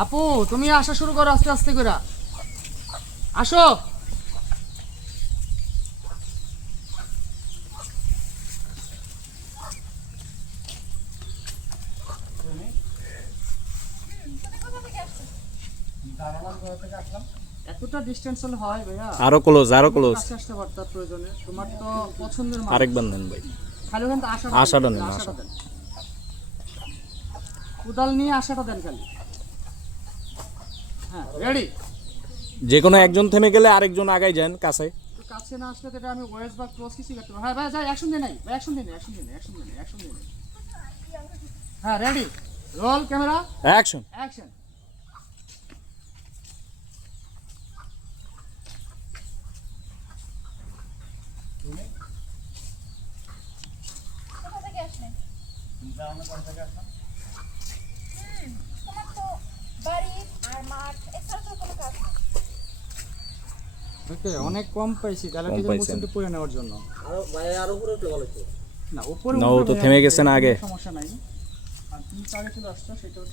আপু তুমি আসা শুরু করো আস্তে আস্তে করে। আসো। এতটা ডিসটেন্স হলে হয় ভাইয়া? আরো ক্লোজ কাছে আসতে পারতাম প্রয়োজনে। তোমার তো পছন্দের মানুষ। আরেকবার নেন ভাই। খালি ওখান থেকে আশাটা নেন, আশাটা দেন। কোদাল নিয়ে আশাটা দেন খালি। হ্যাঁ রেডি। যে কোনো একজন থেমে গেলে আরেকজন আগাই যান কাছে। তো কাছে না আসলে তো এটা আমি ওয়েস বা ক্লোজ কিছু করতে পারবো। হ্যাঁ ভাই যাই, অ্যাকশন দে নাই ভাই, অ্যাকশন দে নাই, অ্যাকশন দে নাই, অ্যাকশন দে নাই, অ্যাকশন দে নাই। হ্যাঁ ready, roll camera, action. Action. কোথা থেকে আসলেন? তোমার তো বাড়ি আর মাঠ এছাড়া তো কোনো কাজ নেই। ওকে অনেক কম পাইছি তাহলে কম কিছু পাইছেন। মোশনটি পুরো নেওয়ার জন্য। আরো উপরে উঠলে ভালো ছিল। না উপরে না, ও উঠবে তো ভাইয়া, থেমে গেছে না আগে। সমস্যা নাই। আর তুমি তো আগে চলে আসছো সেটাও ঠিক।